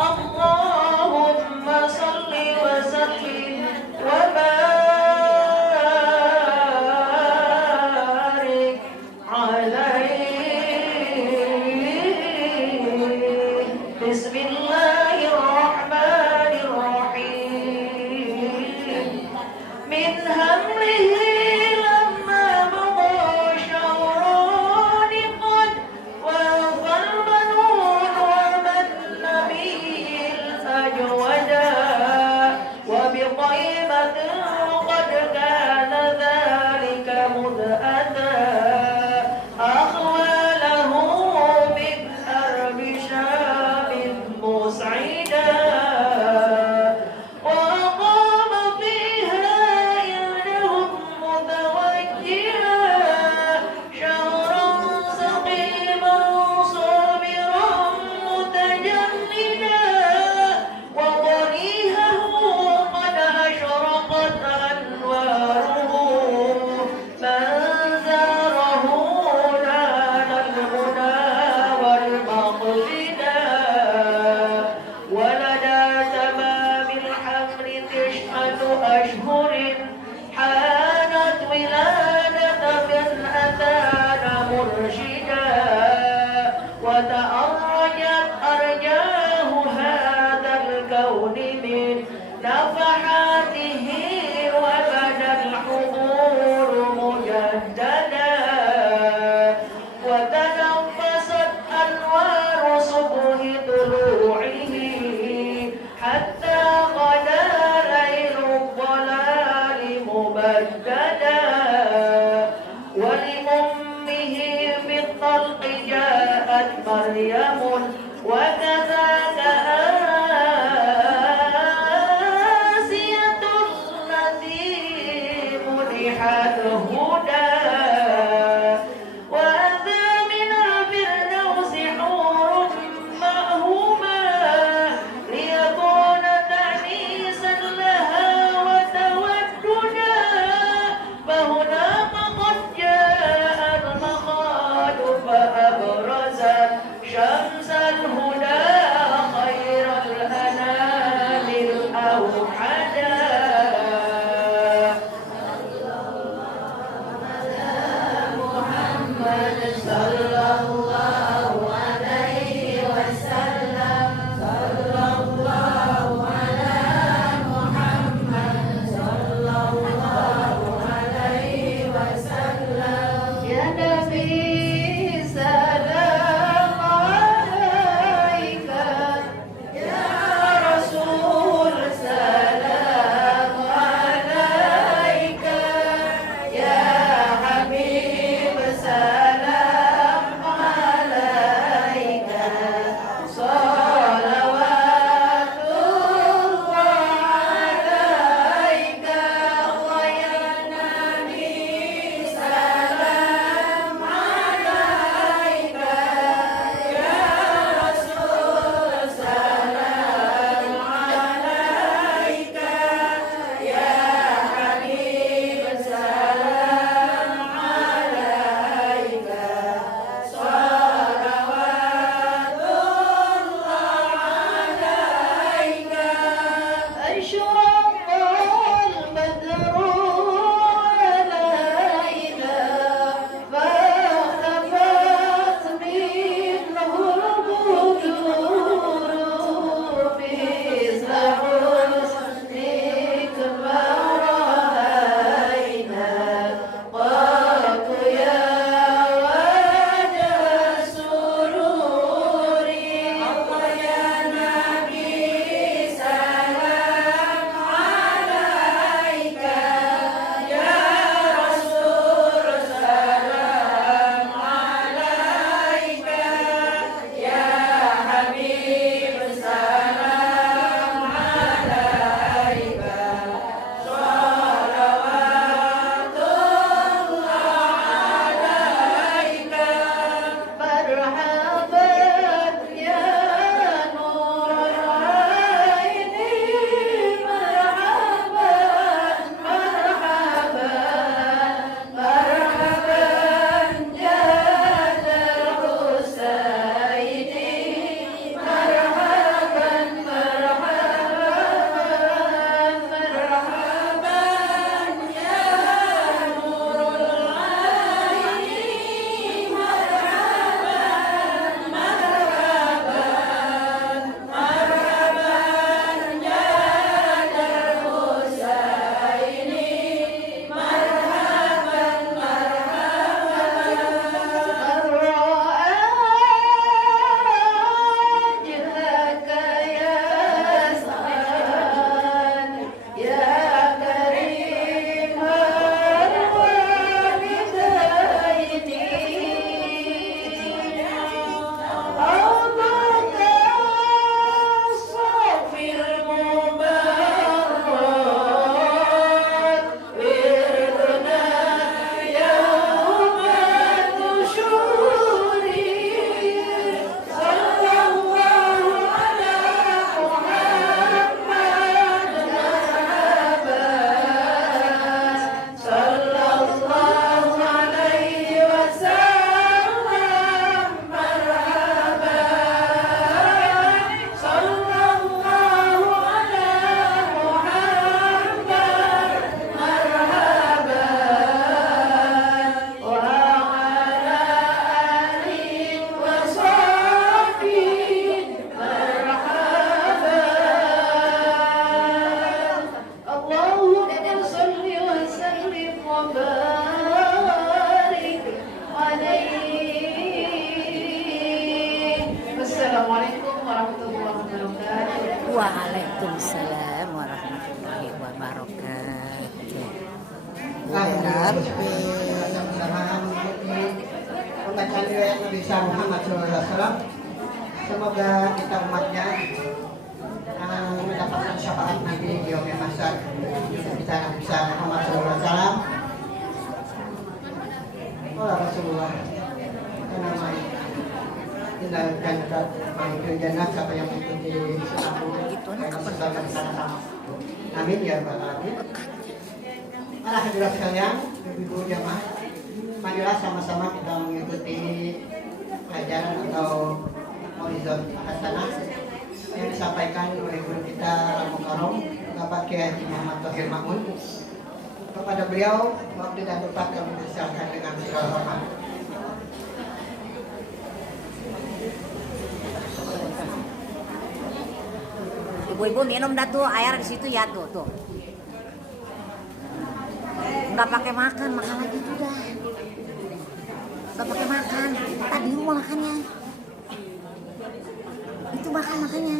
اللهم صل وسلم وبارك عليه. بسم الله الرحمن الرحيم. من همه لما بقى شوران قد وافى البنون ومن نبي الأجودا وبطيبة قد كان ذلك مذ أتى أخواله من أرب شام Waalaikumsalam warahmatullahi wabarakatuh. Sama-sama mengikuti pembacaan riwayat Nabi Muhammad SAW. Semoga kita umatnya mendapatkan syafaat Nabi di yaumil mahsyar. Kita bisa Muhammad SAW. Rasulullah nama tidak jannah itu jannah siapa yang mengikuti sunnah bersama. Amin ya rabbal alamin. Para hadirat sekalian, ibu jamaah, marilah sama-sama kita mengikuti ajaran atau mauizah hasanah yang disampaikan oleh guru kita Al-Mukarram Bapak Kiai Haji Muhammad Thohir Makmun. Kepada beliau, waktu dan tempat kami persilakan dengan segala hormat. Ibu-ibu minum dah tuh air di situ ya tuh. Nggak pakai makan lagi tuh dah. Nggak pakai makan. Tadi mau makannya. Itu makannya.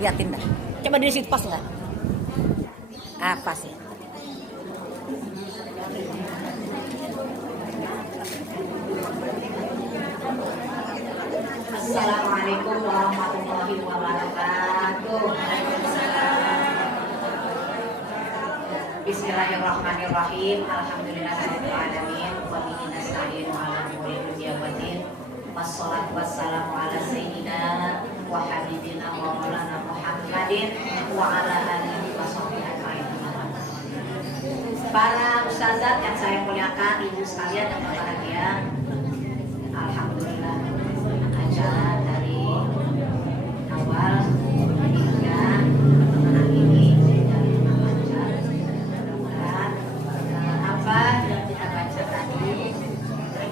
Liatin dah. Coba di situ pas nggak? Pas ya. Assalamualaikum warahmatullahi wabarakatuh. Bismillahirrahmanirrahim. Alhamdulillahirabbil alamin wa bihi nasta'in ala umuri dunya waddin. Wassalatu wassalamu ala sayyidina wa habibina wa maulana Muhammadin wa ala alihi wa sahbihi ajmain. Para ustazat yang saya muliakan, ibu sekalian yang berbahagia, alhamdulillah acara dari awal hingga tengah ini dari lancar. Mudah-mudahan apa yang kita baca tadi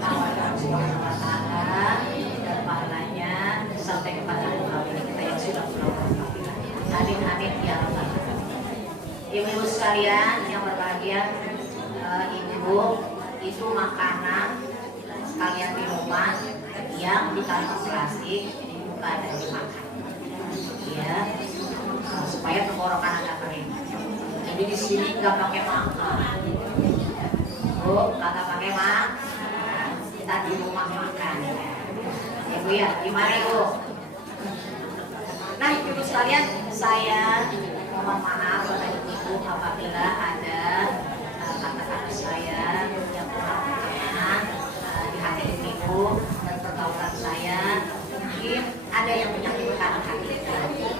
Allah Subhanahu wa taala dan pahalanya sampai kepada kami kita yang sudah pulang. Amin amin ya rabbal alamin. Ibu sekalian yang berbahagia, ibu itu makanan sekalian minuman yang di kantong plastik bukan dan dimakan, ya, supaya tenggorokan agak kering. Jadi di sini nggak pakai makan, kagak pakai makan, kita di rumah makan, ya bu ya, gimana bu? Nah ibu sekalian, saya mohon maaf kepada ibu apabila ada kata-kata saya yang kurang berkenan di hati ibu dan pergaulan saya, mungkin ada yang menyakitkan hati.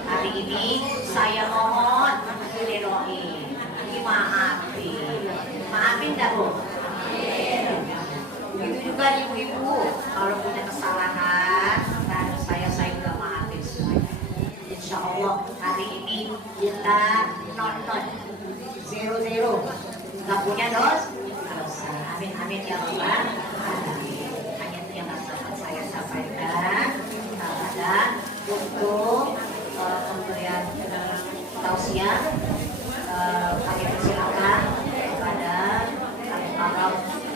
Hari ini saya mohon diridhoi, maafin dah bu. Begitu juga ibu-ibu kalau punya kesalahan dan saya juga maafin semuanya. Insya Allah hari ini kita nonton 0-0, nggak punya dosa. Amin amin ya rabbal alamin. Hanya itu yang dapat saya sampaikan. Dan untuk pemberian tausiah kami persilakan kepada Al-Mukarram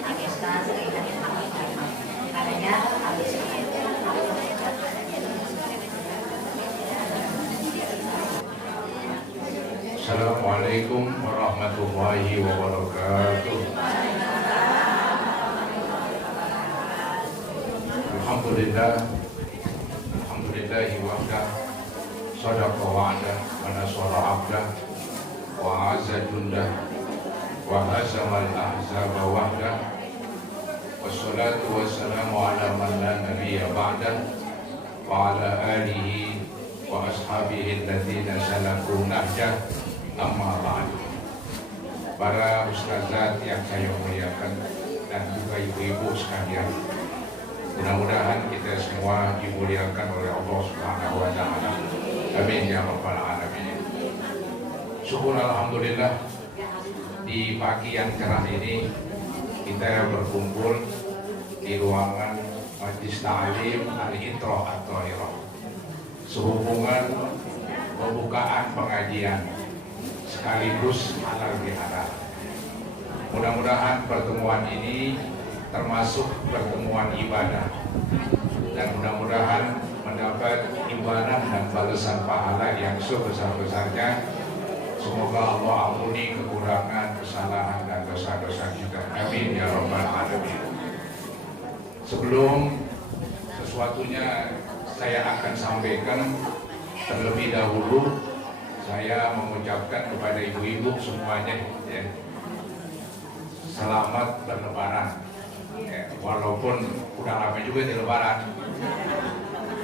Agesta Sayyidina Hamid adanya habis ini. Assalamualaikum warahmatullahi wabarakatuh. Alhamdulillahi wahdah, sadaqa wa'dah, wa nasara abdah, wa azza jundah, wa hazamal ahzaba wahdah. Wassalatu wassalamu ala man la nabiyya ba'dah, wa ala alihi wa ashabihi alladhina salaku nahjah, amma ba'du. Para ustazat yang saya muliakan dan juga ibu-ibu sekalian, mudah-mudahan kita semua dimuliakan oleh Allah Subhanahu wa taala. Amin ya rabbal alamin. Syukur alhamdulillah di pagi yang cerah ini kita berkumpul di ruangan Majlis Ta'lim Al-Itrah At-Thahirah, sehubungan pembukaan pengajian sekaligus halal bihalal. Mudah-mudahan pertemuan ini termasuk pertemuan ibadah, dan mudah-mudahan mendapat imbalan dan balasan pahala yang sebesar-besarnya. Semoga Allah ampuni kekurangan, kesalahan dan dosa-dosa kita. Amin ya rabbal alamin. Sebelum sesuatunya saya akan sampaikan, terlebih dahulu saya mengucapkan kepada ibu-ibu semuanya ya, selamat berlebaran. Ya, walaupun udah lama juga di lebaran,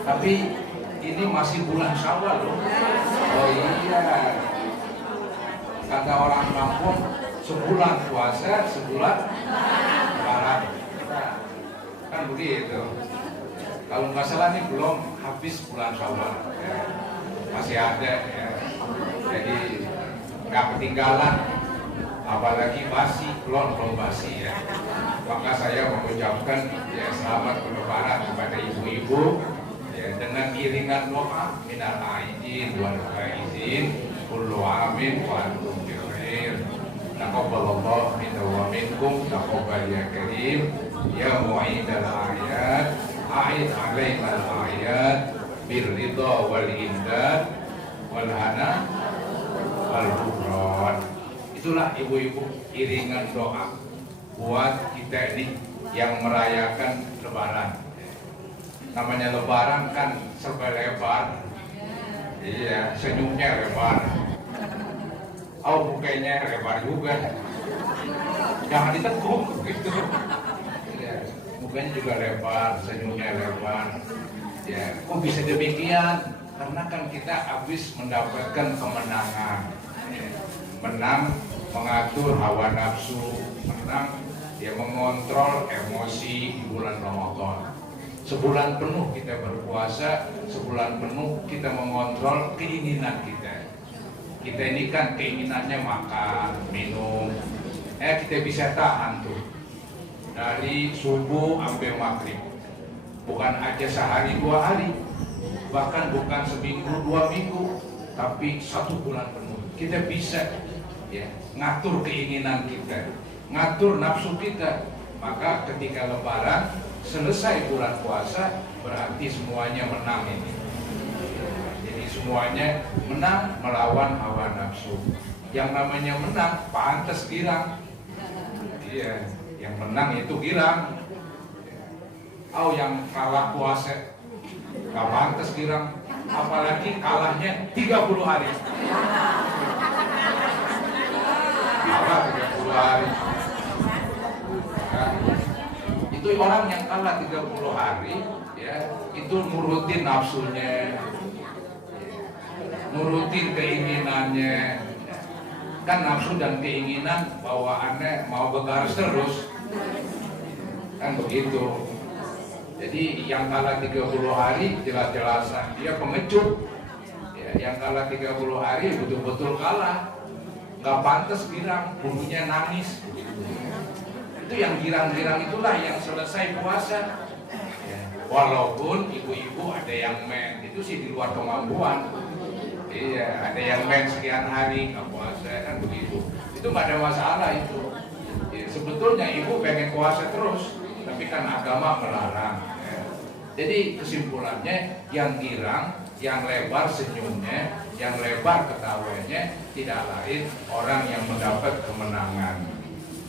tapi ini masih bulan Syawal loh. Oh iya, kata orang kampung, sebulan puasa, sebulan lebaran. Kan begitu. Kalau nggak salah nih belum habis bulan Syawal, ya. Masih ada ya. Jadi nggak ketinggalan, apalagi basi, belum basi ya. Maka saya mengucapkan ya selamat berlebaran kepada ibu-ibu ya, dengan iringan doa minal aidin wal faizin kullu amin wa antum bi khair. Taqabbalallahu minna wa minkum, taqabbal ya karim ya mu'idal ayat, a'id alainal ayat bil ridha wal imdad wal hana wal ghufran. Itulah ibu-ibu iringan doa buat kita ini yang merayakan lebaran. Namanya lebaran kan serba lebar. Iya, senyumnya lebar. Oh, mukanya lebar juga. Jangan ditekuk gitu. Ya, mukanya juga lebar, senyumnya lebar. Ya, kok bisa demikian? Karena kan kita habis mendapatkan kemenangan. Ya, menang mengatur hawa nafsu, menang dia mengontrol emosi di bulan Ramadan. Sebulan penuh kita berpuasa, sebulan penuh kita mengontrol keinginan kita. Kita ini kan keinginannya makan, minum, kita bisa tahan tuh dari subuh sampai maghrib. Bukan aja sehari 2 hari, bahkan bukan seminggu 2 minggu, tapi 1 bulan penuh kita bisa ya ngatur keinginan kita, ngatur nafsu kita. Maka ketika lebaran selesai bulan puasa, berarti semuanya menang ini. Jadi semuanya menang melawan hawa nafsu. Yang namanya menang pantas girang. Iya, yang menang itu girang. Oh, yang kalah puasa gak pantas girang, apalagi kalahnya 30 hari. Kalah 30 hari. Nah, itu orang yang kalah 30 hari ya, itu nurutin nafsunya, nurutin keinginannya. Kan nafsu dan keinginan bawaannya mau begaris terus, kan begitu. Jadi yang kalah 30 hari jelas-jelasan dia pengecut ya, yang kalah 30 hari betul-betul kalah, gak pantas girang, bulunya nangis. Itu yang girang-girang itulah yang selesai puasa ya. Walaupun ibu-ibu ada yang men, itu sih di luar kemampuan. Iya, ada yang men sekian hari nggak puasa, kan begitu. Itu nggak ada masalah itu ya, sebetulnya ibu pengen puasa terus, tapi kan agama melarang ya. Jadi kesimpulannya, yang girang, yang lebar senyumnya, yang lebar ketawanya tidak lain orang yang mendapat kemenangan.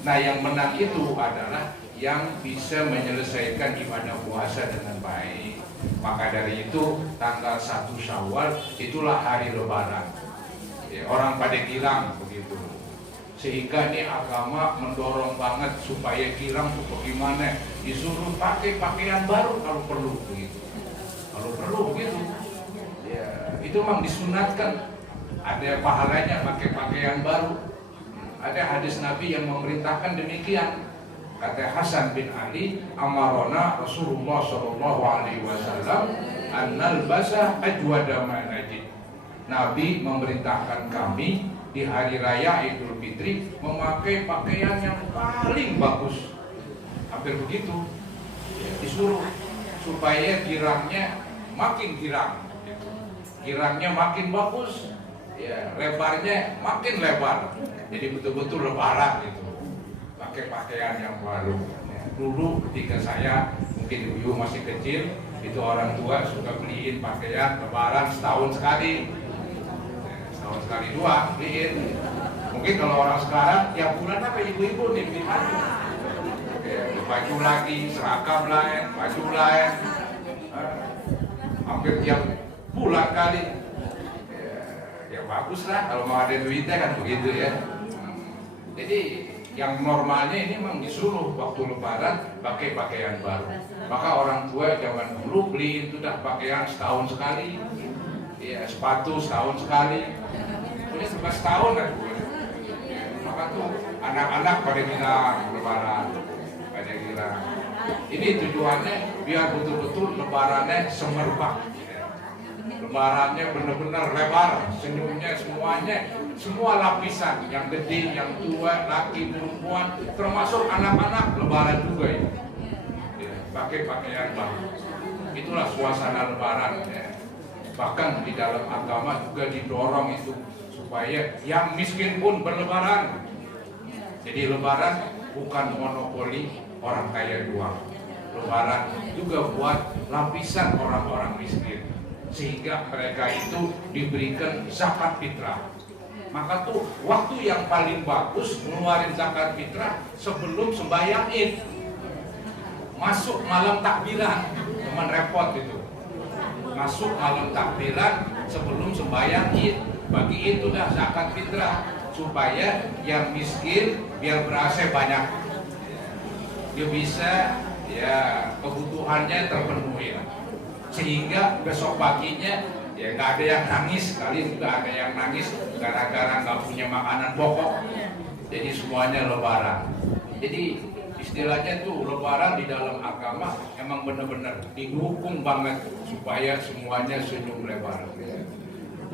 Nah, yang menang itu adalah yang bisa menyelesaikan ibadah puasa dengan baik. Maka dari itu tanggal 1 Syawal itulah hari lebaran ya, orang pada girang begitu. Sehingga ini agama mendorong banget supaya girang itu bagaimana, disuruh pakai pakaian baru kalau perlu begitu. Kalau perlu begitu ya, itu memang disunatkan, ada pahalanya pakai pakaian baru. Ada hadis Nabi yang memerintahkan demikian. Kata Hasan bin Ali, amarona Rasulullah sallallahu alaihi wasallam annal basa ajwada ma najid. Nabi memerintahkan kami di hari raya Idul Fitri memakai pakaian yang paling bagus. Hampir begitu. Disuruh supaya girangnya makin girang, girangnya makin bagus, ya lebarnya makin lebar. Jadi betul-betul lebaran gitu, pakai pakaian yang baru. Ya, dulu ketika saya mungkin ibu masih kecil, itu orang tua suka beliin pakaian lebaran setahun sekali, ya, setahun sekali dua beliin. Mungkin kalau orang sekarang tiap bulan apa ibu-ibu nih beli baju, ya, baju lagi, seragam lain, baju lain, hampir tiap bulan kali. Ya bagus lah kalau mau ada duitnya kan begitu ya. Jadi yang normalnya ini memang disuruh waktu lebaran pakai pakaian baru. Maka orang tua zaman dulu beli itu dah pakaian setahun sekali, ya sepatu setahun sekali, punya 11 tahun kan. Maka tuh anak-anak pada bilang lebaran, pada bilang ini tujuannya biar betul-betul lebarannya semerbak. Lebarannya benar-benar lebar, senyumnya semuanya, semua lapisan, yang gede, yang tua, laki, perempuan, termasuk anak-anak lebaran juga ya. Ya, pakai pakaian baru. Itulah suasana lebaran ya. Bahkan di dalam agama juga didorong itu supaya yang miskin pun berlebaran. Jadi lebaran bukan monopoli orang kaya doang. Lebaran juga buat lapisan orang-orang miskin, sehingga mereka itu diberikan zakat fitrah. Maka tuh waktu yang paling bagus ngeluarin zakat fitrah sebelum sembahyang Id. Masuk malam takbiran, cuman repot itu. Masuk malam takbiran sebelum sembahyang Id. Bagi itu dah zakat fitrah supaya yang miskin biar berasa banyak. Dia bisa ya kebutuhannya terpenuhi, sehingga besok paginya ya nggak ada yang nangis, kali juga ada yang nangis gara-gara nggak punya makanan pokok. Jadi semuanya lebaran. Jadi istilahnya tuh lebaran di dalam agama emang benar-benar didukung banget supaya semuanya senyum lebaran.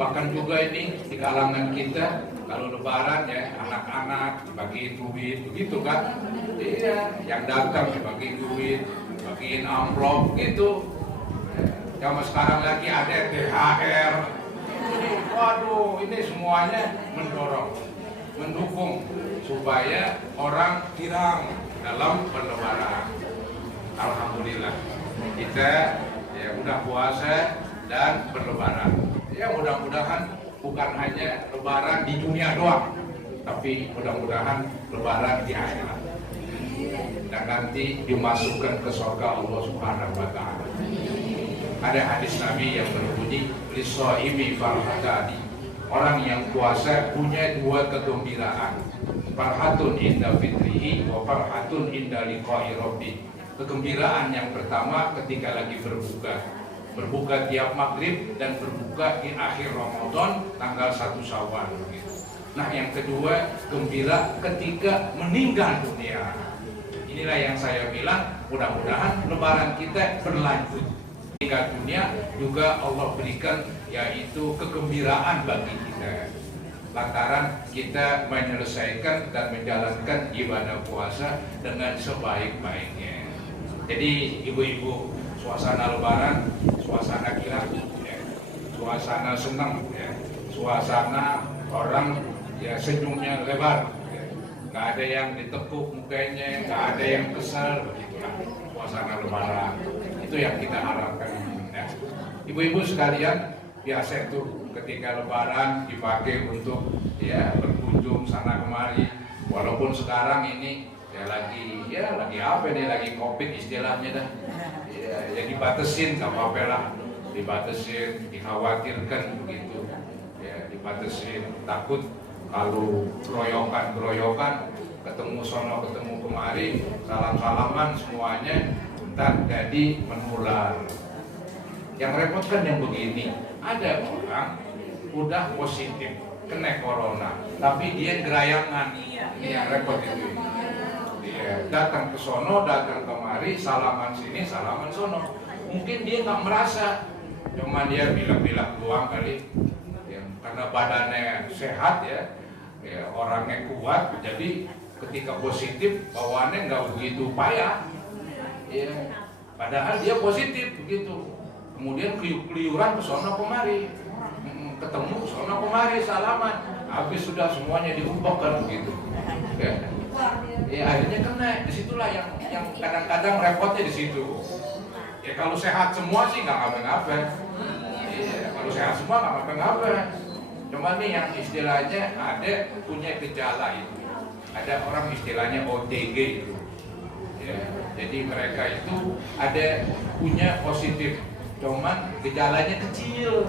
Bahkan juga ini di kalangan kita kalau lebaran ya anak-anak dibagi duit begitu kan. Iya, yang datang dibagi duit, bagiin amplop gitu. Zaman sekarang lagi ada THR. Waduh, ini semuanya mendorong, mendukung supaya orang girang dalam berlebaran. Alhamdulillah kita ya udah puasa dan berlebaran. Ya mudah-mudahan bukan hanya lebaran di dunia doang, tapi mudah-mudahan lebaran di akhirat. Dan nanti dimasukkan ke surga Allah Subhanahu wa taala. Ada hadis Nabi yang berbunyi lishaimi farhatani. Orang yang puasa punya dua kegembiraan. Farhatun inda fitrihi wa farhatun inda liqa'i rabbih. Kegembiraan yang pertama ketika lagi berbuka tiap maghrib dan berbuka di akhir Ramadan tanggal 1 Syawal. Nah yang kedua gembira ketika meninggal dunia. Inilah yang saya bilang mudah-mudahan lebaran kita berlanjut. Meninggal dunia juga Allah berikan yaitu kegembiraan bagi kita. Lantaran kita menyelesaikan dan menjalankan ibadah puasa dengan sebaik-baiknya. Jadi ibu-ibu, suasana lebaran, suasana girang, ya. Suasana senang, ya. Suasana orang ya senyumnya lebar, ya. Nggak ada yang ditekuk mukanya, nggak ada yang kesal, begitulah suasana lebaran. Itu yang kita harapkan. Ya. Ibu-ibu sekalian, biasa itu ketika lebaran dipakai untuk ya berkunjung sana kemari. Walaupun sekarang ini ya lagi apa nih, lagi COVID istilahnya dah. Ya dibatasin, nggak apa-apa lah, dibatasin, dikhawatirkan begitu, ya dibatasin, takut kalau geroyokan, ketemu sono, ketemu kemari, salam-salaman semuanya, ntar jadi menular. Yang repot kan yang begini, ada orang udah positif, kena corona, tapi dia gerayangan, yang repot itu. Dia datang ke sono, datang kemari, salaman sini, salaman sono. Mungkin dia nggak merasa, cuma dia bilang-bilang doang kali. Ya, karena badannya sehat ya, orangnya kuat, jadi ketika positif bawaannya nggak begitu payah. Ya, Padahal dia positif begitu. Kemudian keliuran ke sono kemari, ketemu sono kemari salaman. Habis sudah semuanya diumpok kan begitu. Ya akhirnya kena. Disitulah yang kadang-kadang repotnya di situ. Ya kalau sehat semua sih nggak ngapa-ngapain. Iya, kalau sehat semua nggak ngapa-ngapain. Cuma nih yang istilahnya ada punya gejala itu. Ada orang istilahnya OTG itu. Ya, jadi mereka itu ada punya positif, cuman gejalanya kecil.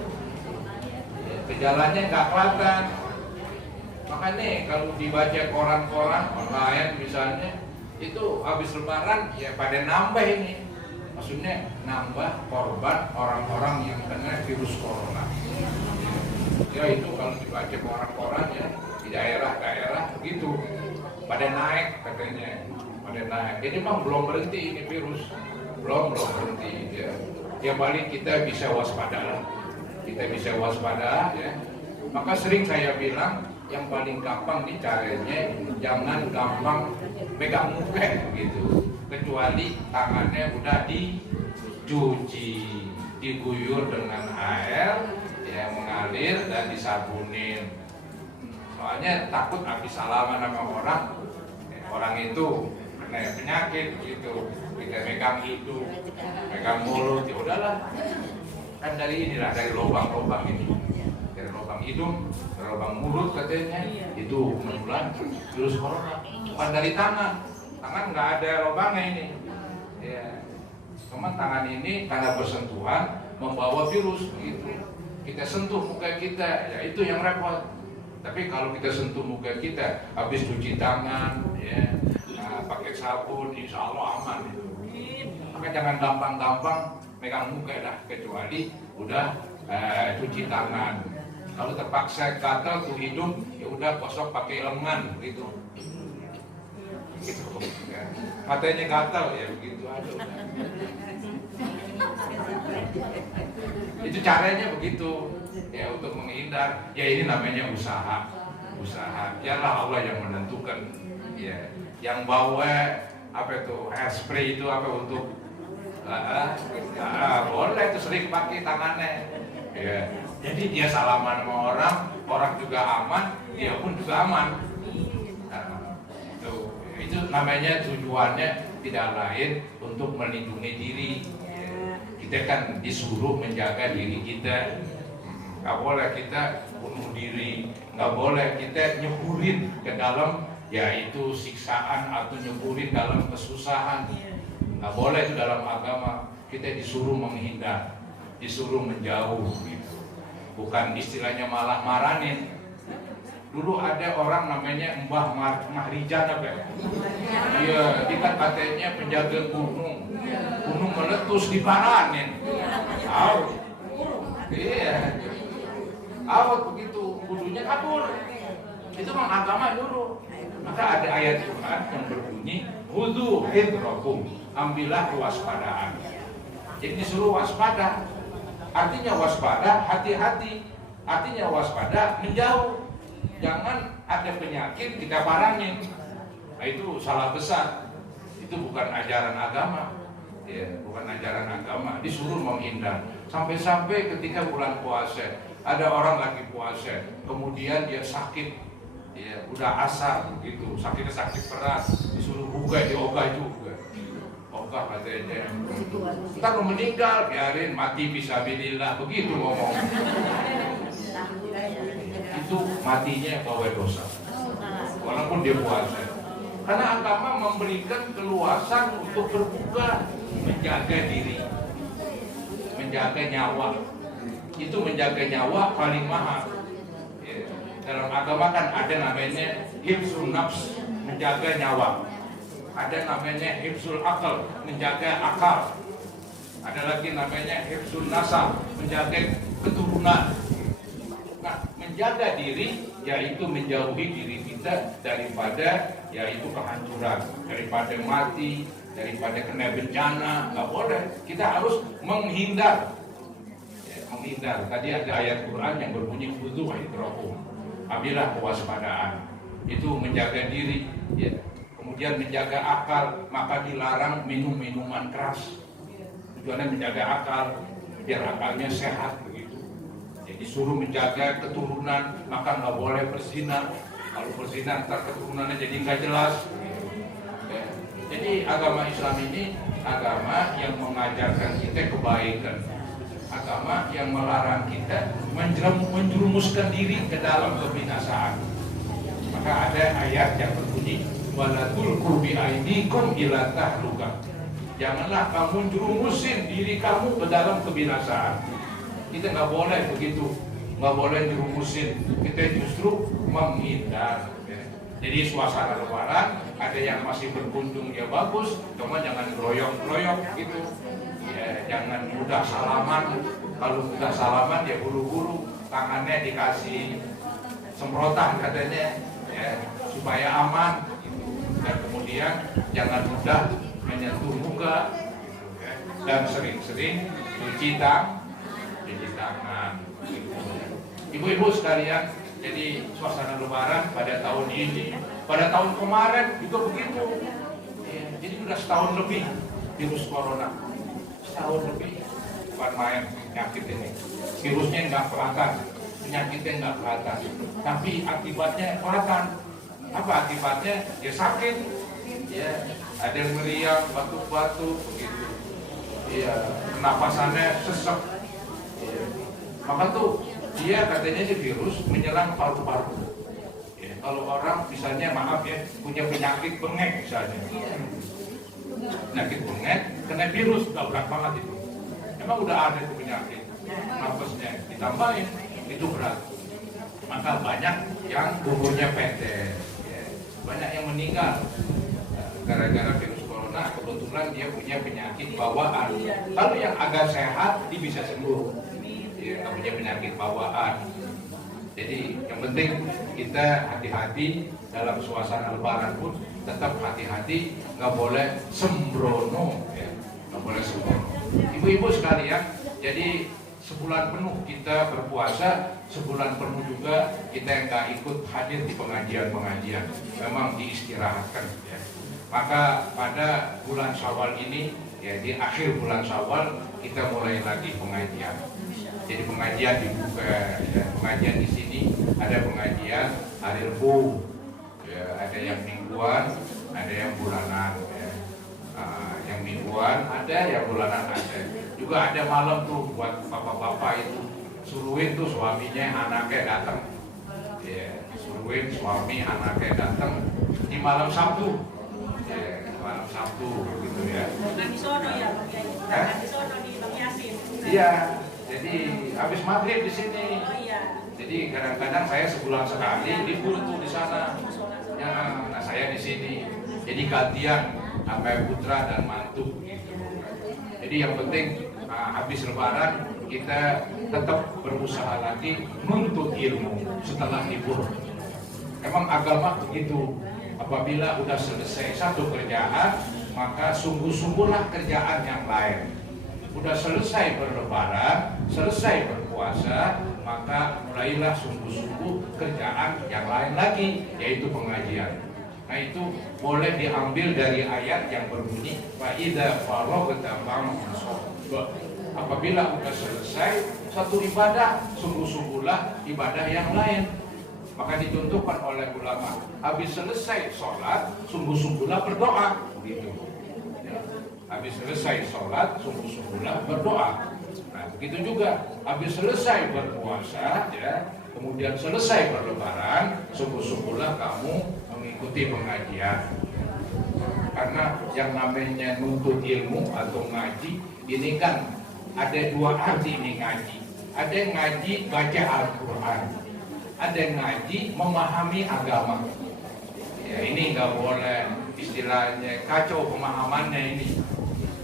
Ya, gejalanya nggak kelihatan. Makanya kalau dibaca koran-koran online misalnya, itu habis lebaran ya pada nambah ini. Maksudnya nambah korban orang-orang yang kena virus corona. Ya itu kalau dibaca koran-koran ya di daerah-daerah begitu. Pada naik katanya, pada naik. Jadi memang belum berhenti ini virus, belum berhenti. Ya. Yang paling kita bisa waspada lah, kita bisa waspada ya. Maka sering saya bilang yang paling gampang nih caranya jangan gampang pegang muka gitu, kecuali tangannya udah dicuci, diguyur dengan air yang mengalir dan disabunin. Soalnya takut habis salaman sama orang itu kena penyakit gitu, kita megang hidung, megang mulut, ya udahlah. Kan dari inilah, dari lubang-lubang ini, dari lubang hidung, dari lubang mulut katanya itu menular virus corona. Bukan dari tangan nggak ada lubangnya ini. Ya, cuma tangan ini karena bersentuhan membawa virus gitu. Kita sentuh muka kita, ya itu yang repot. Tapi kalau kita sentuh muka kita, habis cuci tangan, ya, pakai sabun, insya Allah aman. Maka jangan gampang-gampang megang muka dah, kecuali udah cuci tangan. Kalau terpaksa gatal tuh hidung, ya udah gosok pakai lengan, gitu. Gitu. Ya. Matanya gatal ya begitu aja. Itu caranya begitu ya untuk menghindar. Ya ini namanya usaha. Biarlah Allah yang menentukan. Ya, yang bawa apa itu hairspray itu apa untuk boleh itu sering pakai tangannya. Ya. Jadi dia salaman sama orang juga aman, dia pun juga aman. Itu namanya tujuannya tidak lain untuk melindungi diri. Kita kan disuruh menjaga diri kita. Nggak boleh kita bunuh diri, nggak boleh kita nyeburin ke dalam yaitu siksaan atau nyeburin dalam kesusahan. Nggak boleh itu dalam agama. Kita disuruh menghindar, disuruh menjauh gitu. Bukan istilahnya malah maranin. Dulu ada orang namanya Mbah Mahrijan apa ya? Iya, dia kan katanya penjaga gunung meletus diparanin. Out. Iya. Out begitu, kudunya kabur. Itu memang agama dulu. Maka ada ayat Quran yang berbunyi, "Khudhu hidrakum." Ambillah kewaspadaan. Jadi disuruh waspada. Artinya waspada, hati-hati. Artinya waspada, menjauh. Jangan ada penyakit kita parangin. Nah, itu salah besar. Itu bukan ajaran agama. Ya, bukan ajaran agama. Disuruh menghindar. Sampai-sampai ketika bulan puasa, ada orang lagi puasa, kemudian dia sakit. Ya, udah asar gitu, sakitnya sakit berat, disuruh buka, diogah juga. Ogah katanya. Ntar mau meninggal, biarin mati fisabilillah, begitu ngomong. Itu matinya bawa dosa walaupun dia puasa, karena agama memberikan keluasan untuk berbuka, menjaga diri, menjaga nyawa. Itu menjaga nyawa paling mahal ya. Dalam agama kan ada namanya hifzun nafs, menjaga nyawa. Ada namanya hifzul akal, menjaga akal. Ada lagi namanya hifzun nasab, menjaga keturunan. Nah, menjaga diri yaitu menjauhi diri kita daripada yaitu kehancuran, daripada mati, daripada kena bencana. Nggak boleh, kita harus menghindar. Ya, menghindar. Tadi ada ayat Quran yang berbunyi khudhu hidrakum. Ambillah kewaspadaan. Itu menjaga diri. Ya. Kemudian menjaga akal, maka dilarang minum minuman keras. tujuannya menjaga akal, biar akalnya sehat begitu. Jadi suruh menjaga keturunan, maka nggak boleh berzina. Kalau berzina ntar keturunannya jadi nggak jelas. Ya. Jadi agama Islam ini agama yang mengajarkan kita kebaikan, agama yang melarang kita menjerumuskan diri ke dalam kebinasaan. Maka ada ayat yang berbunyi wala tulqu bi aydikum ila tahluka. Janganlah kamu jerumusin diri kamu ke dalam kebinasaan. Kita nggak boleh begitu, nggak boleh jerumusin. Kita justru menghindar. Jadi suasana lebaran ada yang masih berkunjung ya bagus, cuma jangan groyok-groyok gitu. Ya, jangan mudah salaman. Kalau mudah salaman ya buru-buru tangannya dikasih semprotan katanya, ya, supaya aman. Dan kemudian jangan mudah menyentuh muka, ya, dan sering-sering cuci tangan. Ibu-ibu sekalian, jadi suasana lebaran pada tahun ini, pada tahun kemarin juga begitu. Ya, jadi sudah setahun lebih virus corona, setahun lebih, bukan main penyakit ini. Virusnya nggak kelihatan, penyakitnya nggak kelihatan, tapi akibatnya kelihatan. Apa akibatnya? Ya sakit, ya ada yang meriang, batuk-batuk begitu, ya napasannya sesek. Ya. Maka tuh dia katanya si virus menyerang paru-paru. Ya, kalau orang misalnya maaf ya punya penyakit bengek misalnya, penyakit bengek kena virus udah berat banget itu. Emang udah ada itu penyakit, napasnya ditambahin itu berat. Maka banyak yang umurnya pendek, ya, banyak yang meninggal gara-gara virus corona. Kebetulan dia punya penyakit bawaan. Kalau yang agak sehat dia bisa sembuh. Ya, punya penyakit bawaan. Jadi yang penting kita hati-hati dalam suasana lebaran pun tetap hati-hati, nggak boleh sembrono, ya, nggak boleh sembrono. Ibu-ibu sekalian, jadi sebulan penuh kita berpuasa, sebulan penuh juga kita nggak ikut hadir di pengajian-pengajian, memang diistirahatkan. Ya. Maka pada bulan Syawal ini, ya di akhir bulan Syawal kita mulai lagi pengajian. Jadi pengajian dibuka, ya. Pengajian di sini ada pengajian hari Rabu, ya. Ada yang mingguan, ada yang bulanan, ya. Yang mingguan ada, yang bulanan ada. Juga ada malam tuh buat bapak-bapak itu suruhin tuh suaminya, anaknya datang, ya. Suruhin suami, anaknya datang di malam Sabtu, ya. Malam Sabtu gitu ya. Di sono ya, di sono di Bang Yasin. Iya. Jadi habis maghrib di sini. Oh iya. Jadi kadang-kadang saya sebulan sekali libur tuh di sana. Ya, nah saya di sini. Jadi gantian sampai putra dan mantu gitu. Jadi yang penting habis lebaran kita tetap berusaha lagi menuntut ilmu setelah libur. Emang agama begitu. Apabila udah selesai satu kerjaan, maka sungguh-sungguhlah kerjaan yang lain. Udah selesai berlebaran, selesai berpuasa, maka mulailah sungguh-sungguh kerjaan yang lain lagi, yaitu pengajian. Nah itu boleh diambil dari ayat yang berbunyi fa idza faraghta fansab. Apabila udah selesai satu ibadah, sungguh-sungguhlah ibadah yang lain. Maka dicontohkan oleh ulama, habis selesai sholat, sungguh-sungguhlah berdoa. Begitu. Habis selesai sholat, sungguh-sungguhlah berdoa. Nah, begitu juga. Habis selesai berpuasa, ya, kemudian selesai berlebaran, sungguh-sungguhlah kamu mengikuti pengajian. Karena yang namanya nuntut ilmu atau ngaji, ini kan ada dua arti ini ngaji. Ada yang ngaji baca Al-Quran, ada yang ngaji memahami agama. Ya, ini nggak boleh istilahnya kacau pemahamannya ini.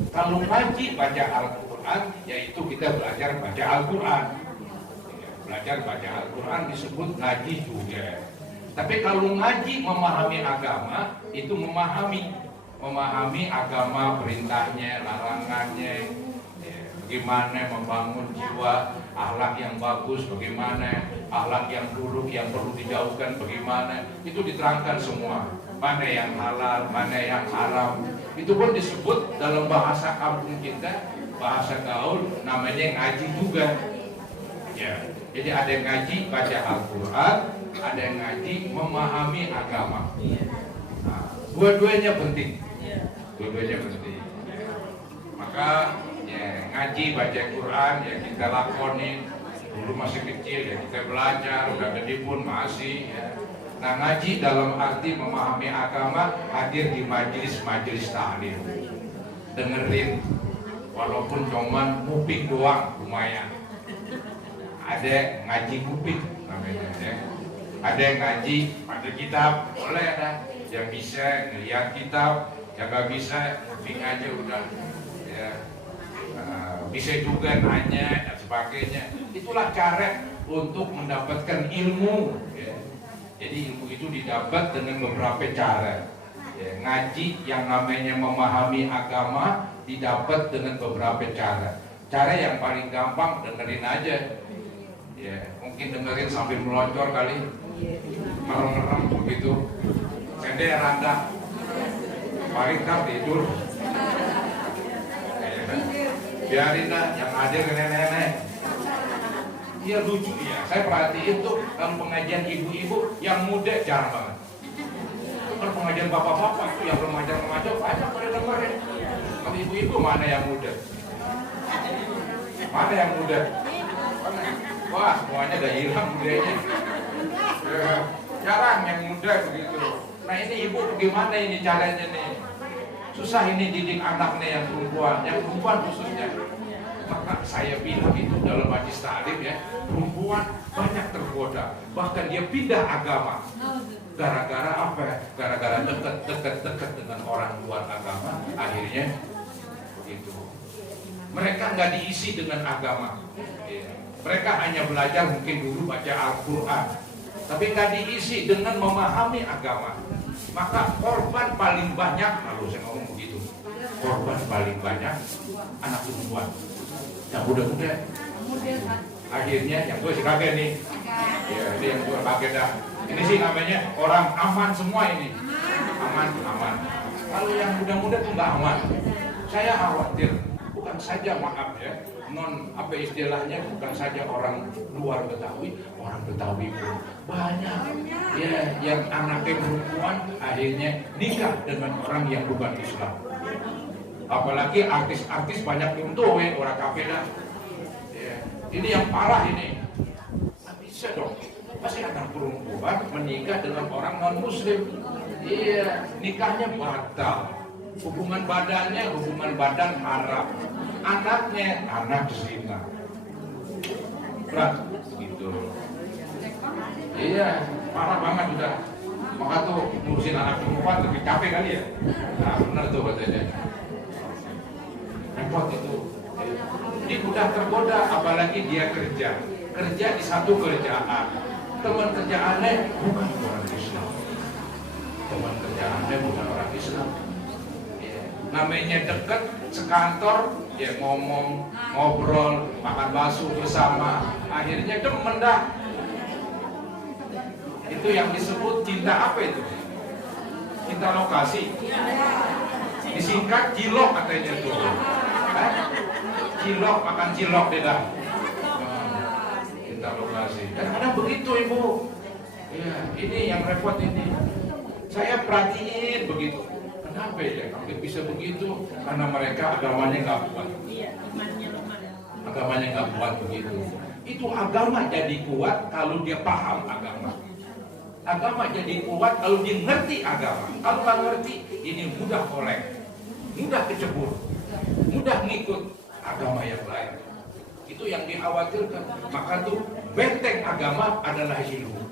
Kalau ngaji baca Al-Quran, yaitu kita belajar baca Al-Quran. Ya, belajar baca Al-Quran disebut ngaji juga. Tapi kalau ngaji memahami agama, itu memahami agama, perintahnya, larangannya, ya, bagaimana membangun jiwa, akhlak yang bagus, bagaimana akhlak yang buruk yang perlu dijauhkan, bagaimana itu diterangkan semua. Mana yang halal, mana yang haram. Itu pun disebut dalam bahasa kampung kita bahasa gaul namanya ngaji juga. Ya, jadi ada yang ngaji baca Al-Quran, ada yang ngaji memahami agama. Nah, dua-duanya penting. Dua-duanya penting. Maka ya, ngaji baca Quran ya kita lakonin. Dulu masih kecil ya kita belajar, udah gede pun masih ya. Nah, ngaji dalam arti memahami agama, hadir di majelis-majelis taklim, dengerin walaupun cuman nguping doang lumayan. Ada ngaji nguping namanya ya. Ada yang ngaji pada kitab, boleh ada yang bisa ngeliat kitab, yang gak bisa nguping aja udah ya. Bisa juga nanya dan sebagainya. Itulah cara untuk mendapatkan ilmu ya. Jadi ilmu itu didapat dengan beberapa cara ya, ngaji yang namanya memahami agama didapat dengan beberapa cara. Cara yang paling gampang dengerin aja ya, mungkin dengerin sambil melonjor kali, merem-merem begitu, sendiri randa paling kan tidur ya, biarin lah yang hadir nenek-nenek. Iya lucu ya, saya perhatiin tuh dalam pengajian ibu-ibu yang muda jarang banget. Kalau pengajian bapak-bapak itu yang remaja-remaja banyak pada dengerin. Kalau ibu-ibu mana yang muda? Mana yang muda? Wah semuanya udah hilang mudanya. Ya, jarang yang muda begitu. Nah ini ibu bagaimana ini caranya nih? Susah ini didik anaknya yang perempuan khususnya. Maka saya bilang itu dalam majlis taklim ya, perempuan banyak tergoda, bahkan dia pindah agama. Gara-gara apa? Gara-gara dekat dengan orang luar agama, akhirnya begitu. Mereka nggak diisi dengan agama. Mereka hanya belajar mungkin dulu baca Al-Quran, tapi nggak diisi dengan memahami agama. Maka korban paling banyak, kalau saya ngomong begitu, korban paling banyak anak perempuan. Yang muda-muda akhirnya yang tua si kakek nih ya, ini yang tua kakek dah ini sih namanya orang aman semua ini, aman. Kalau yang muda-muda tuh nggak aman. Saya khawatir bukan saja maaf ya, non apa istilahnya, bukan saja orang luar Betawi, orang Betawi pun banyak ya yang anaknya perempuan akhirnya nikah dengan orang yang bukan Islam. Apalagi artis-artis banyak untuk orang kafe dah. Ya. Ini yang parah ini. Nggak bisa dong. Pasti anak perempuan menikah dengan orang non muslim. Iya, nikahnya batal. Hubungan badan haram. Anaknya anak zina. Berat gitu. Iya, parah banget udah. Maka tuh ngurusin anak perempuan lebih capek kali ya. Nah, benar tuh katanya. Repot itu. Ini mudah tergoda, apalagi dia kerja di satu kerjaan. Teman kerjaannya bukan orang Islam. Teman kerjaannya bukan orang Islam. Ya. Namanya dekat sekantor, ya ngomong, ngobrol, makan bakso bersama. Akhirnya demen dah. Itu yang disebut cinta apa itu? Cinta lokasi. Disingkat cilok katanya tuh. Cilok, makan cilok tidak. Cinta lokasi. Kadang-kadang begitu ibu. Ya, ini yang repot ini. Saya perhatiin begitu. Kenapa ya? Kalau bisa begitu, karena mereka agamanya nggak kuat. Agamanya nggak kuat begitu. Itu agama jadi kuat kalau dia paham agama. Agama jadi kuat kalau dia ngerti agama. Kalau nggak ngerti, ini mudah oleng, mudah kecebur, mudah ngikut agama yang lain. Itu yang dikhawatirkan. Maka tuh benteng agama adalah ilmu.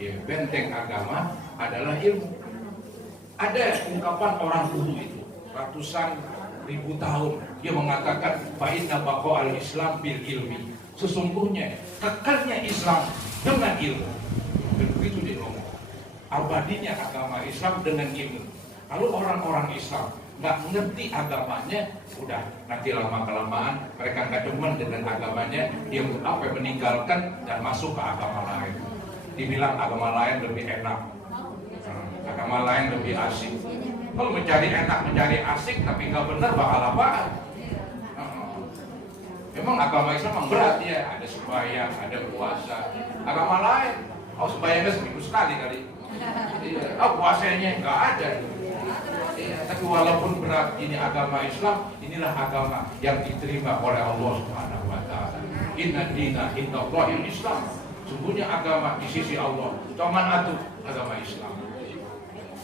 Ya, benteng agama adalah ilmu. Ada ungkapan orang dulu itu ratusan ribu tahun, dia mengatakan fa'inna baqa'al Islam bil ilmi. Sesungguhnya kekalnya Islam dengan ilmu. Begitu dia ngomong. Abadinya agama Islam dengan ilmu. Kalau orang-orang Islam nggak mengerti agamanya, udah nanti lama-kelamaan mereka nggak demen dengan agamanya, dia meninggalkan dan masuk ke agama lain. Dibilang agama lain lebih enak, agama lain lebih asik. Kalau mencari enak, mencari asik tapi nggak benar, bakal apaan? Memang agama Islam memang berat ya, ada sembahyang, ada puasa. Agama lain, sembahyangnya seminggu sekali kali. Iya, puasanya nggak ada. Iya, tapi walaupun berat ini agama Islam, inilah agama yang diterima oleh Allah Subhanahu wa taala. Inna dina indallahil Islam. Sungguhnya agama di sisi Allah, cuman atuh agama Islam.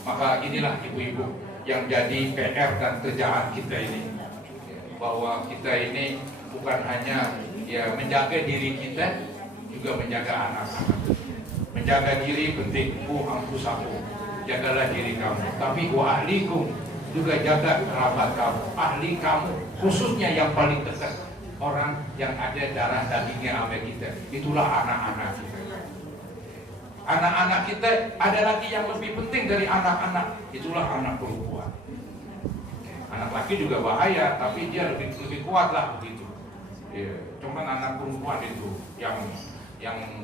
Maka inilah ibu-ibu yang jadi PR dan kerjaan kita ini, bahwa kita ini bukan hanya ya menjaga diri kita, juga menjaga anak-anak. Menjaga diri penting, anfusakum, jagalah diri kamu. Tapi wa ahlikum, juga jaga kerabat kamu, ahli kamu, khususnya yang paling dekat, orang yang ada darah dagingnya sama kita. Itulah anak-anak kita. Anak-anak kita ada lagi yang lebih penting dari anak-anak, itulah anak perempuan. Anak laki juga bahaya, tapi dia lebih kuat lah begitu. Ya, cuman anak perempuan itu yang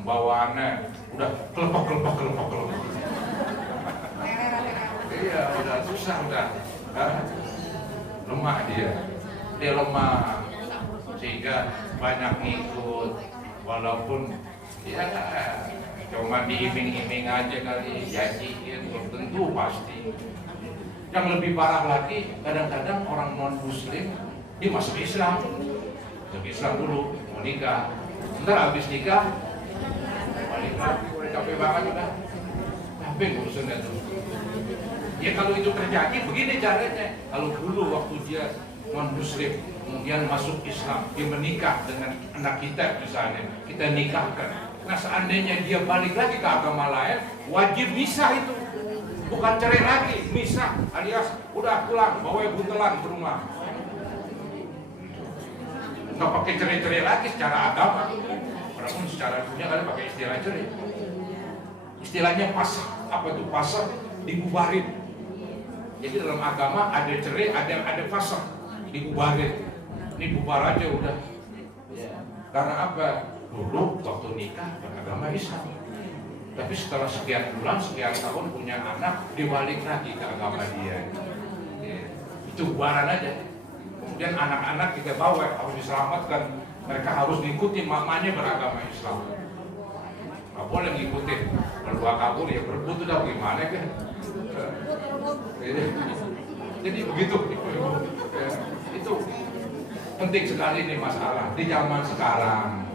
bawaannya udah kelepok. Iya, udah susah udah. Lemah dia lemah sehingga banyak ngikut, walaupun ya cuma diiming-iming aja kali, janjiin belum tentu pasti. Yang lebih parah lagi, kadang-kadang orang non-muslim dia masuk Islam dulu, mau nikah, ntar habis nikah balik lagi, capek banget udah, capek urusannya tuh. Ya kalau itu terjadi begini caranya. Kalau dulu waktu dia non-muslim kemudian masuk Islam, dia menikah dengan anak kita misalnya, kita nikahkan. Nah seandainya dia balik lagi ke agama lain, wajib misah itu. Bukan cerai lagi, misah alias udah pulang, bawa buntelan ke rumah. Nggak pakai cerai-cerai lagi secara agama. Walaupun secara dunia kan pakai istilah cerai. Istilahnya pasah, apa itu pasah? Dibubarin. Jadi dalam agama ada cerai, ada pasah, dibubarin. Ini bubar aja udah. Karena apa? Dulu waktu nikah beragama Islam. Tapi setelah sekian bulan, sekian tahun punya anak, dibalik lagi ke agama dia. Itu bubaran aja. Kemudian anak-anak kita bawa, harus diselamatkan. Mereka harus ngikutin mamanya beragama Islam. Nggak boleh ngikutin. Berdua kabur ya berebut udah gimana kan? Jadi begitu. Itu penting sekali nih masalah di zaman sekarang.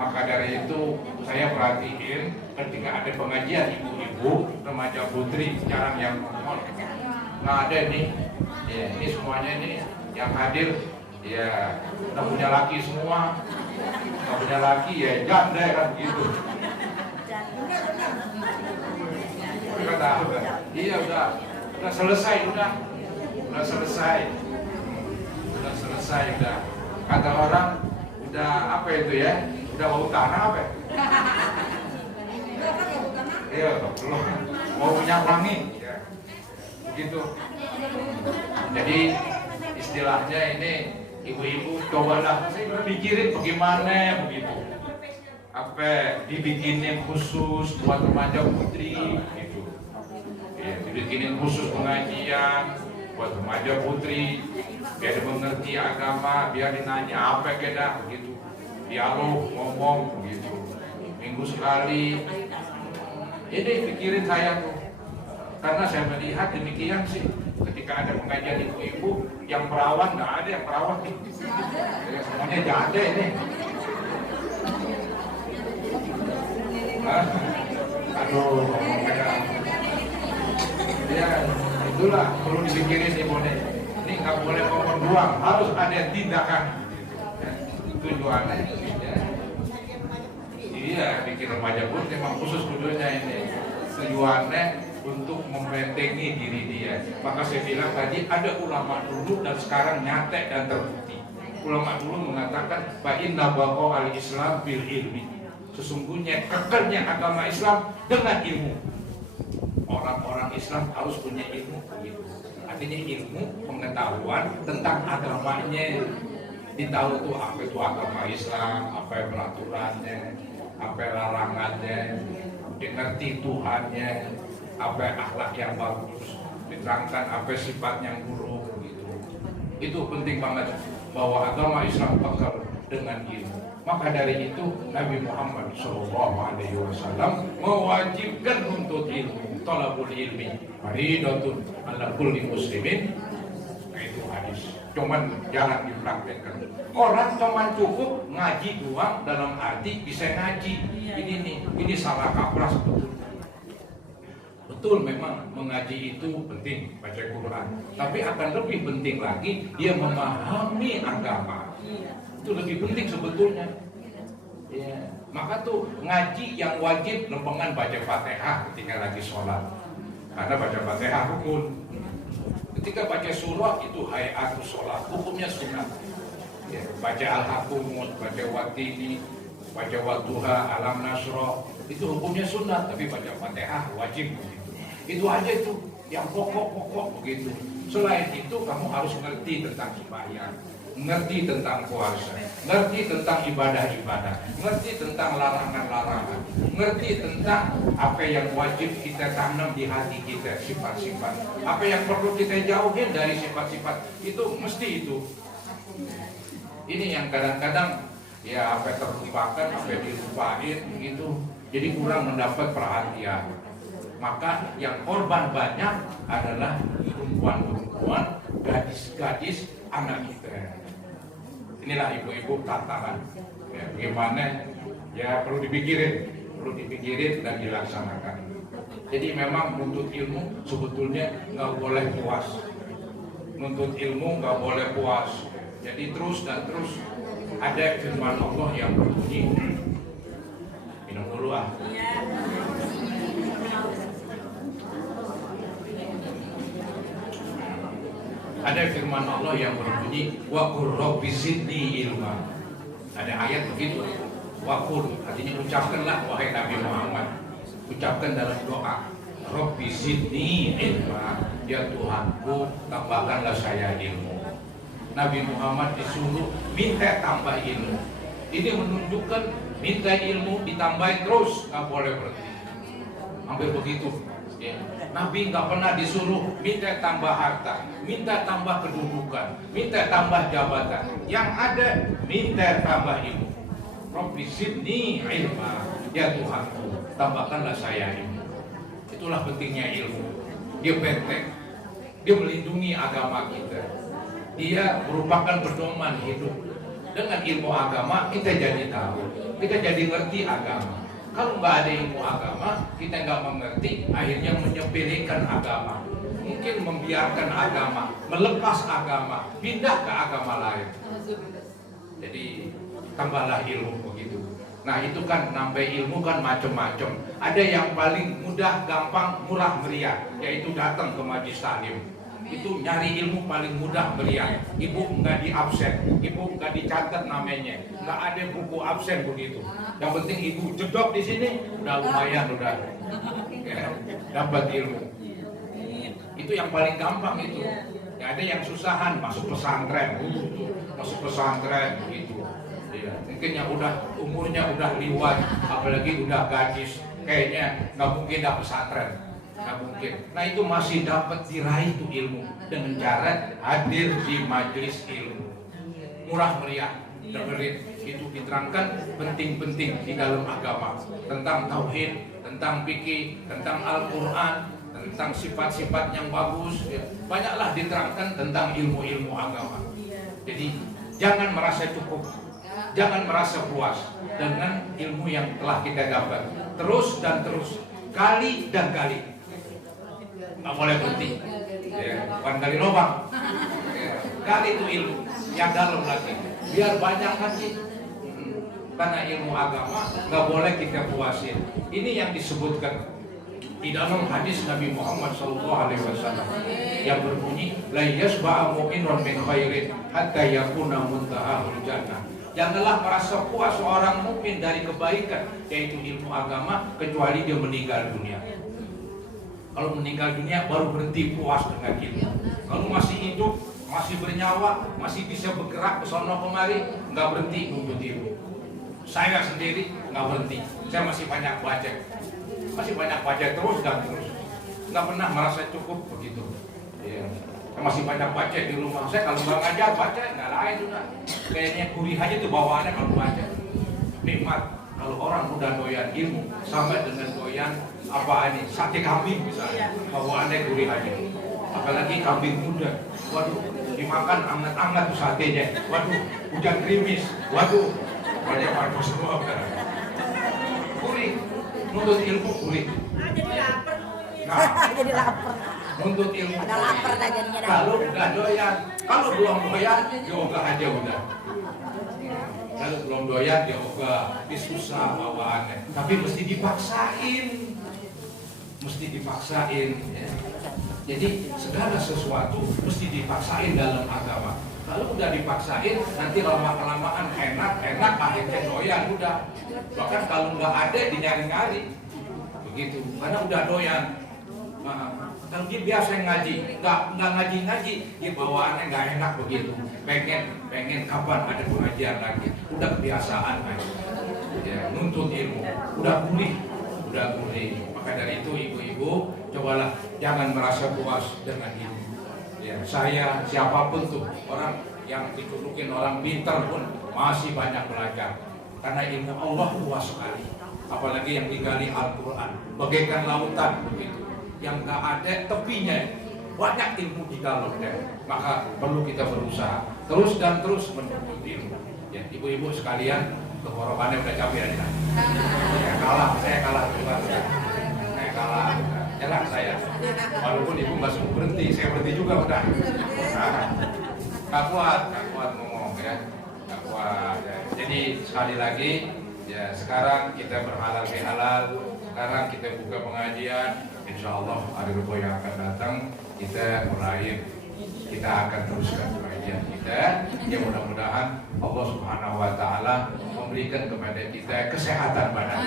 Maka dari itu saya perhatiin ketika ada pengajian ibu-ibu, remaja putri, jarang yang ngomong. Nggak ada nih, ya, ini semuanya nih yang hadir, ya udah punya laki semua, nggak punya laki ya janda kan gitu. Kata, iya udah selesai udah selesai udah. Kata orang udah apa itu ya? Udah bau tanah apa? Iya, belum mau punya wangi, ya. Begitu. Jadi istilahnya ini ibu-ibu cobalah pikirin bagaimana begitu. Apa dibikinin khusus buat remaja putri, gitu. Ya, dibikinin khusus pengajian buat remaja putri, biar mengerti agama, biar dinanya apa keda, begitu. Dialog, ngomong begitu minggu sekali. Ini pikirin saya tuh, karena saya melihat demikian sih. Ketika ada pengajian ibu-ibu yang perawan, nggak ada yang perawan nih, semuanya janda ini. Aduh, ya itulah perlu dipikirin ibu nih. Ini nggak boleh ngomong doang, harus ada tindakan. Tujuannya ya. Iya, bikin remaja pun memang khusus tujuannya ini. Tujuannya untuk membentengi diri dia. Maka saya bilang tadi ada ulama dulu dan sekarang nyata dan terbukti. Ulama dulu mengatakan fa inna baqa al-Islam bil ilmi. Sesungguhnya kekalnya agama Islam dengan ilmu. Orang-orang Islam harus punya ilmu begitu. Artinya ilmu pengetahuan tentang agamanya. Tahu tuh apa itu agama Islam, apa peraturannya, apa larangannya, mengerti Tuhannya, apa akhlak yang bagus, diterangkan apa sifat yang buruk gitu. Itu penting banget. bahwa agama Islam bekal dengan ilmu. Maka dari itu Nabi Muhammad SAW mewajibkan untuk ilmu, talabul ilmi faridatun ala kulli muslimin. Nah, itu hadis. Cuman jangan dipraktekkan. Orang cuman cukup ngaji doang dalam arti bisa ngaji. Ini salah kaprah sebetulnya. Betul, memang mengaji itu penting, baca Quran. Tapi akan lebih penting lagi dia memahami agama. Itu lebih penting sebetulnya. Ya, maka tuh ngaji yang wajib lempengan baca Fatihah ketika lagi sholat. Karena baca Fatihah rukun. Ketika baca surah itu hayatus sholat, hukumnya sunnah. Ya, baca Al-Hakumut, baca Watini, baca Wadduha, Alam Nasroh, itu hukumnya sunnah. Tapi baca Fatihah wajib. Itu aja itu yang pokok-pokok begitu. Selain itu kamu harus ngerti tentang sembahyang, ngerti tentang puasa, ngerti tentang ibadah-ibadah, ngerti tentang larangan-larangan, ngerti tentang apa yang wajib kita tanam di hati kita, sifat-sifat, apa yang perlu kita jauhin dari sifat-sifat itu, mesti itu. Ini yang kadang-kadang ya apa terlupakan, apa dilupain gitu, jadi kurang mendapat perhatian. Maka yang korban banyak adalah perempuan-perempuan, gadis-gadis, anak kita. Inilah ibu-ibu tantangan. Ya, bagaimana? Ya perlu dipikirin dan dilaksanakan. Jadi memang nuntut ilmu sebetulnya nggak boleh puas. Nuntut ilmu nggak boleh puas. Jadi terus dan terus. Ada firman Allah yang berbunyi. Minum dulu ah. Ada firman Allah yang berbunyi wa qur rabbi zidni ilma. Ada ayat begitu. Wa qur, artinya ucapkanlah wahai Nabi Muhammad. Ucapkan dalam doa, Rabbi zidni ilma. Ya Tuhanku, tambahkanlah saya ilmu. Nabi Muhammad disuruh minta tambah ilmu. Ini menunjukkan minta ilmu ditambahin terus, nggak boleh berhenti. Hampir begitu. Ya. Nabi nggak pernah disuruh minta tambah harta, minta tambah kedudukan, minta tambah jabatan. Yang ada minta tambah ilmu. Rabbi zidni ilma. Ya Tuhanku, tambahkanlah saya ilmu. Itulah pentingnya ilmu. Dia benteng, dia melindungi agama kita. Dia merupakan pedoman hidup. Dengan ilmu agama kita jadi tahu, kita jadi ngerti agama. Kalau nggak ada ilmu agama, kita nggak mengerti, akhirnya menyepelekan agama, mungkin membiarkan agama, melepas agama, pindah ke agama lain. Jadi tambahlah ilmu begitu. Nah itu kan nambah ilmu kan macam-macam. Ada yang paling mudah, gampang, murah meriah, yaitu datang ke majelis taklim. Itu nyari ilmu paling mudah meriah. Ibu nggak di absen, ibu nggak dicatat namanya, nggak ada buku absen begitu. Yang penting ibu jedok di sini, udah lumayan udah ya, dapat ilmu. Itu yang paling gampang itu. Ya, ada yang susahan masuk pesantren, begitu. Ya, mungkin yang udah umurnya udah liwat, apalagi udah gadis, kayaknya nggak mungkin dapat pesantren. Nggak mungkin. Nah itu masih dapat diraih itu ilmu dengan cara hadir di majelis ilmu, murah meriah, dengerin. Itu diterangkan penting-penting di dalam agama tentang tauhid, tentang fikih, tentang Al-Quran, tentang sifat-sifat yang bagus. Ya. Banyaklah diterangkan tentang ilmu-ilmu agama. Jadi jangan merasa cukup, jangan merasa puas dengan ilmu yang telah kita dapat. Terus dan terus, kali dan kali. Nggak boleh berhenti, ya, bukan kali lubang, ya, kali itu ilmu yang dalam lagi, biar banyak lagi. Karena ilmu agama nggak boleh kita puasin. Ini yang disebutkan di dalam hadis Nabi Muhammad SAW yang berbunyi, la yasba'a mu'minun min khairin hatta yakuna muntahahul jannah. Janganlah merasa puas seorang mukmin dari kebaikan, yaitu ilmu agama, kecuali dia meninggal dunia. Kalau meninggal dunia baru berhenti puas dengan ilmu. Kalau masih hidup, masih bernyawa, masih bisa bergerak ke sono kemari, nggak berhenti nuntut ilmu. Saya sendiri nggak berhenti. Saya masih banyak baca terus dan terus. Nggak pernah merasa cukup begitu. Ya. masih banyak baca di rumah. Saya kalau nggak ngajar baca nggak lain udah. Kayaknya gurih aja tuh bawaannya kalau baca. Nikmat kalau orang udah doyan ilmu sampai dengan doyan apa ini sate kambing misalnya, bawaannya gurih aja. Apalagi kambing muda, waduh dimakan anget-anget tuh satenya, waduh hujan gerimis, waduh banyak bagus semua kan. Gurih, nuntut ilmu gurih. Jadi lapar. Nah, Jadi lapar. nuntut ilmu. Udah lapar dah jadinya dah. Kalau udah doyan, kalau belum doyan, yoga aja udah. Kalau belum doyan, yoga, tapi susah bawaannya. Tapi mesti dipaksain, mesti dipaksain. Ya. Jadi segala sesuatu mesti dipaksain dalam agama. Kalau udah dipaksain, nanti lama-kelamaan enak, akhirnya doyan udah. Bahkan kalau nggak ada, dinyari-nyari. Begitu, karena udah doyan. Nah, kalau dia biasa ngaji, nggak ngaji, dia bawaannya nggak enak begitu. Pengen kapan ada pengajian lagi. Udah kebiasaan aja. Ya, nuntut ilmu, udah gurih. Maka dari itu ibu-ibu, cobalah jangan merasa puas dengan ilmu. Ya, saya siapapun tuh orang yang ditudukin orang pintar pun masih banyak belajar. Karena ilmu Allah luas sekali. Apalagi yang digali Al-Quran, bagaikan lautan begitu. Yang nggak ada tepinya, banyak ilmu di dalamnya. Maka perlu kita berusaha terus dan terus menuntut ilmu. Ya, ibu-ibu sekalian, tenggorokannya udah capek aja. Ya, saya kalah juga. Saya kalah, nyerah saya. Walaupun ibu nggak suruh berhenti, saya berhenti juga udah. Nggak kuat ngomong ya, nggak kuat. Ya. Jadi sekali lagi, ya sekarang kita berhalal bihalal, sekarang kita buka pengajian. Insya Allah hari Rabu yang akan datang kita mulai, kita akan teruskan pengajian kita. Ya mudah-mudahan Allah Subhanahu Wa Taala memberikan kepada kita kesehatan badan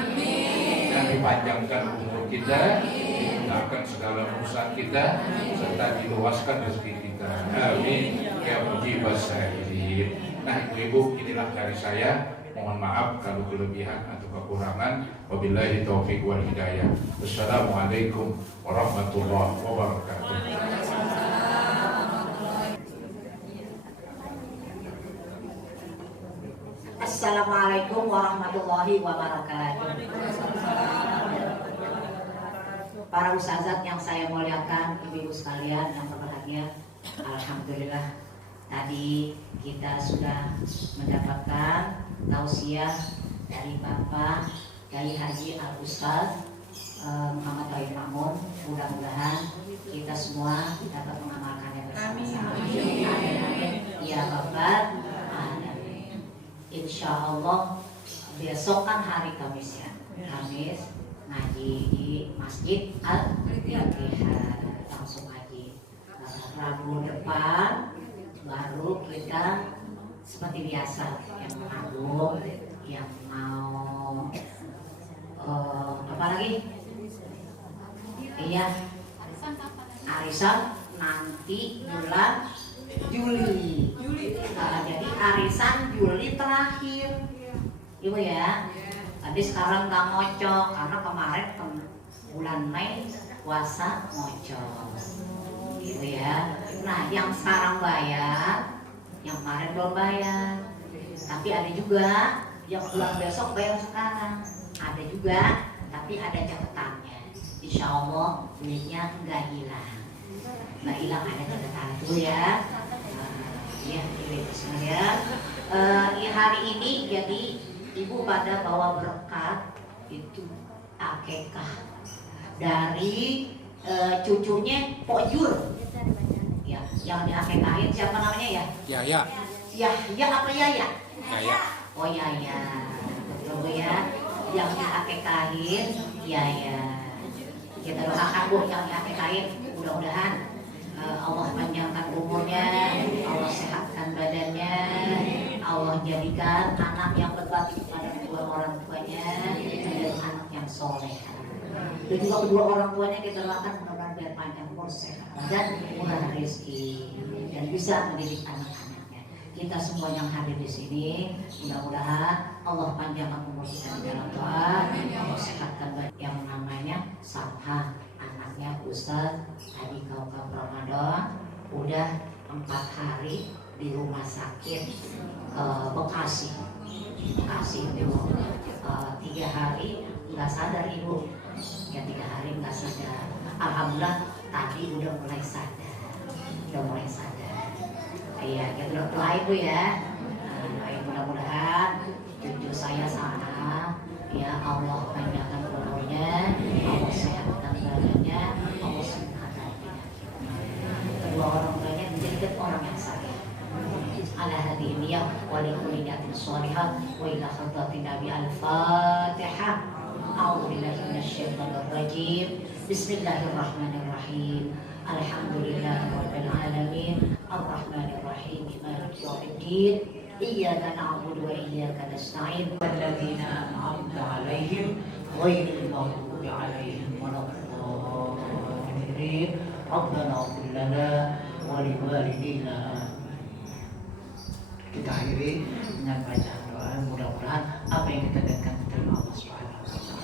dan dipanjangkan umur kita, dimudahkan segala urusan kita, serta diluaskan rezeki kita. Amin. Ya mujibas sa'ilin. Nah ibu-ibu, inilah dari saya. Mohon maaf kalau kelebihan atau kekurangan. Wabillahi taufiq wal hidayah. Wassalamualaikum warahmatullahi wabarakatuh. Assalamualaikum warahmatullahi wabarakatuh. Para ustazat yang saya muliakan, ibu-ibu sekalian yang berbahagia, alhamdulillah tadi kita sudah mendapatkan tausiah dari Bapak Kiai Haji Al Ustaz Muhammad Bayi Mamun. Mudah-mudahan kita semua dapat mengamalkannya bersama-sama. Amin. Ya Bapak. Amin. Insya Allah besok kan hari Kamis ya. Kamis ngaji di Masjid Al-Fatihah, langsung ngaji. Rabu depan baru kita seperti biasa yang menabung, yang mau apa lagi? Iya, arisan nanti bulan Juli. Jadi arisan Juli terakhir, ibu ya. Tapi sekarang nggak ngocok karena kemarin bulan Mei puasa ngocok, ibu ya. Nah, yang sekarang bayar, yang kemarin belum bayar. Tapi ada juga yang bulan besok bayar sekarang. Ada juga, tapi ada catatannya. Insya Allah duitnya nggak hilang. Nggak hilang, ada catatan dulu ya. Ya, ibu sekalian. Hari ini jadi ibu pada bawa berkat itu akekah dari cucunya Pok Jur. Ya, yang diakekahin siapa namanya ya? Ya apa ya? Oh ya. Betul ya. Yang diakekahin ya. Kita doakan Bu yang diakekahin, mudah-mudahan Allah panjangkan umurnya, Allah sehatkan badannya, Allah jadikan anak yang berbakti kepada kedua orang tuanya menjadi anak yang soleh. Dan juga kedua orang tuanya kita doakan mudah-mudahan biar panjang umur, sehat dan murah rezeki dan bisa mendidik anak-anaknya. Kita semua yang hadir di sini, mudah-mudahan Allah panjangkan umur kita di dalam doa, Allah sehatkan yang namanya Samha, anaknya Ustaz tadi kaum Ramadan, udah 4 hari di rumah sakit Bekasi itu 3 hari nggak sadar ibu, ya 3 hari nggak sadar. Alhamdulillah tadi udah mulai sadar, iya kita doa ibu ya. Doain mudah-mudahan cucu saya sana ya Allah panjangkan umurnya, Allah sehatkan badannya, Allah sembuhkan penyakitnya. Kedua orang tuanya menjadi orang yang saleh. Ala hadhihi niyyah wa li kulli niyatin shalihah wa ila hadratin nabi al-fatihah. A'udzu billahi minasyaitonir rajim. Bismillahirrahmanirrahim. Alhamdulillahirabbil alamin. Arrahmanir rahim. Maliki yaumiddin. Iyyaka na'budu wa iyyaka nasta'in. Walladzina an'amta 'alaihim ghairil maghdubi 'alaihim waladdallin. Rabbana ighfir lana wa liwalidina. Kita akhiri dengan bacaan doa. Mudah-mudahan apa yang kita dengarkan diterima Allah Subhanahu wa taala.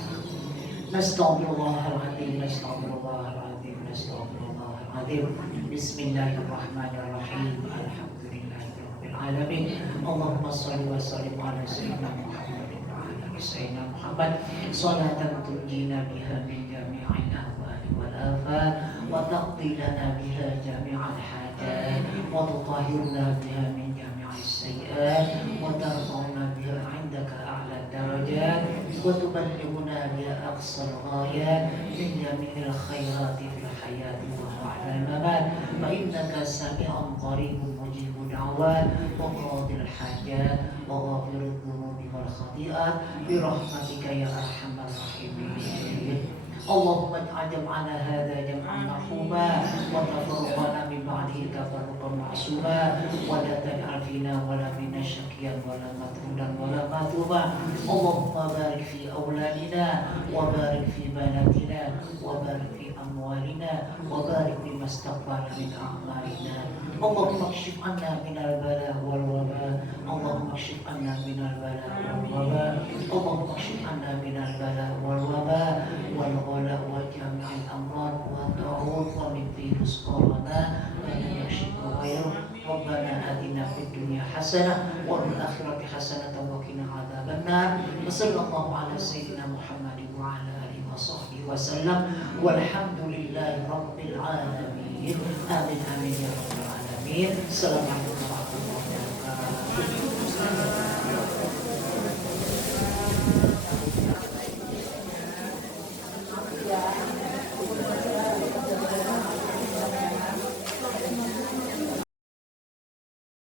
Nastaghfirullahaladzim, nastaghfirullahaladzim, nastaghfirullahaladzim. Bismillahirrahmanirrahim. Alhamdulillahirabbil alamin. Allahumma shalli wa sallim ala sayyidina Muhammadin wa ala ali sayyidina Muhammad. Salatan tunjina biha min jami'il ahwali wal afat wa taqdi lana biha jami'al hajat wa tutahhirna biha min السيئات وترفعنا بها عندك أعلى الدرجات وتبلغنا بها أقصى الغايات من جميع الخيرات في الحياة وبعد الممات فإنك سميع قريب مجيب الدعوات وقاضي الحاجات وغافر الذنوب والخطيئات برحمتك يا أرحم الراحمين. اللهم اجعل جمعنا هذا جمعا مرحوما وتفرقنا من بعده تفرقا معصوما ولا تجعل فينا ولا منا شقيا ولا مطرودا ولا مغضوبا. اللهم بارك في اولادنا وبارك في بناتنا وبارك في اموالنا وبارك فيما استقبلنا من اعمالنا. اللهم اكشف عنا من البلاء والوباء. اللهم اكشف عنا من البلاء والوباء. اللهم اكشف عنا من البلاء والوباء والغلاء وجميع الامراض والطاعون ومن فيه سقطنا ولا يكشف غيره. ربنا آتنا في الدنيا حسنة وفي الآخرة حسنة وقنا عذاب النار. وصلى الله على سيدنا محمد وعلى آله وصحبه وسلم والحمد لله رب العالمين. آمين آمين يا رب العالمين. السلام عليكم.